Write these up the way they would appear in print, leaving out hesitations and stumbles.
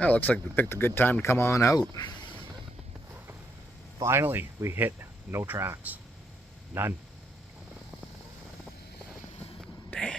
Well, looks like we picked a good time to come on out. Finally, we hit no tracks. None. Damn.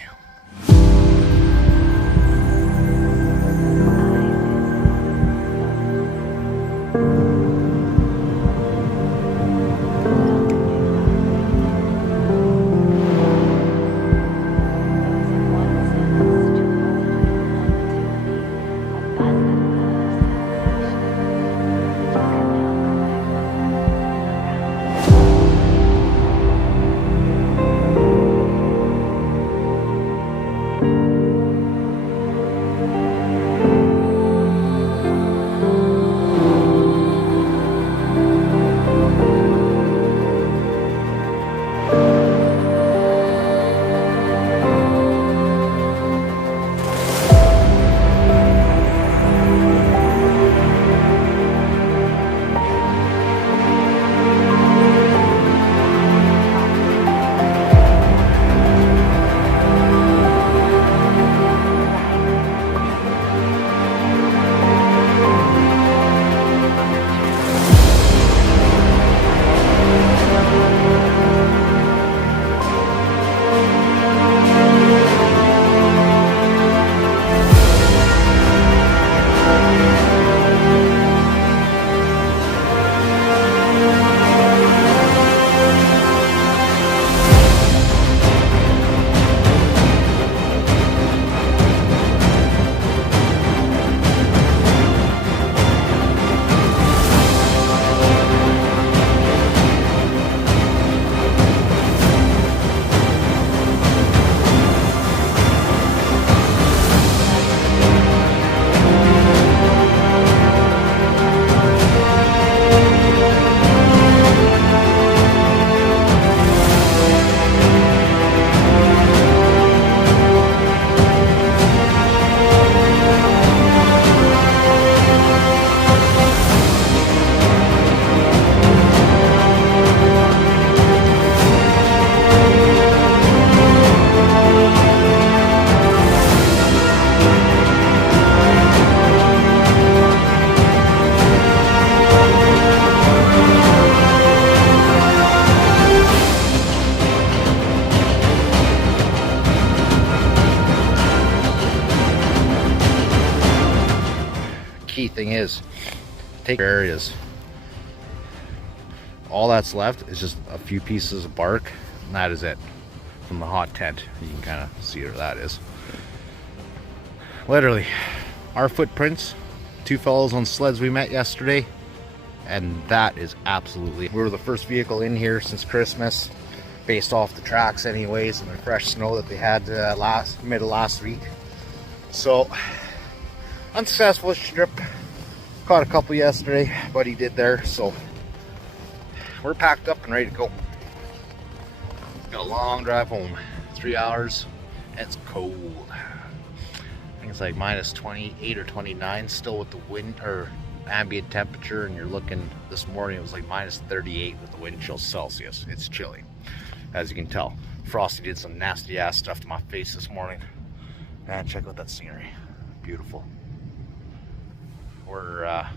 Key thing is, take areas. All that's left is just a few pieces of bark, and that is it from the hot tent. You can kind of see where that is. Literally, our footprints, two fellows on sleds we met yesterday, and that is absolutely. We were the first vehicle in here since Christmas, based off the tracks anyways, and the fresh snow that they had mid of last week. So, unsuccessful trip. Caught a couple yesterday, but he did there, so we're packed up and ready to go. Got a long drive home, 3 hours, and it's cold. I think it's like minus 28 or 29 still with the wind or ambient temperature, and you're looking, this morning it was like minus 38 with the wind chill Celsius. It's chilly, as you can tell. Frosty did some nasty ass stuff to my face this morning. And check out that scenery, beautiful. We're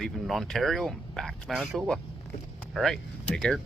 leaving Ontario and back to Manitoba. All right, take care.